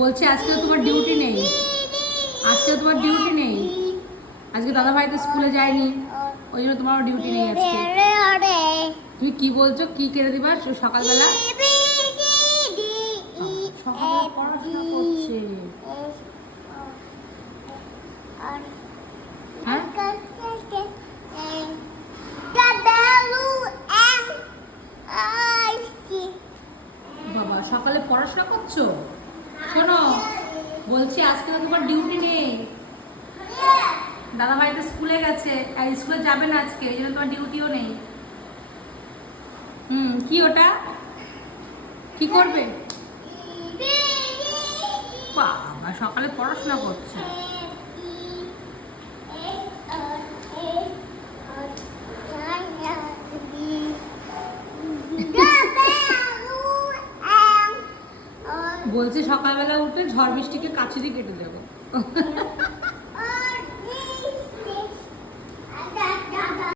বলছি আজকে তোমার ডিউটি নেই, আজকে তোমার ডিউটি নেই, আজকে দাদা ভাই তো স্কুলে যায়নি, ওই জন্য তোমার ডিউটি নেই আজকে। তুমি কি বলছো? কি কেড়ে দিবা সকালবেলা? সকালবেলা পড়াশোনা করছে। হ্যাঁ বাবা, সকালে পড়াশোনা করছো? শোনো, বলছি আজকে তো তোমার ডিউটি নেই, দাদা ভাই তো স্কুলে গেছে, আর স্কুলে যাবে না আজকে, এই জন্য তোমার ডিউটিও নেই। কি ওটা? কি করবে? বাবা, সকালে পড়াশোনা করছে। বলছে সকালবেলা উঠে ঝড় বৃষ্টিকে কাছে দিয়ে কেটে দেবো।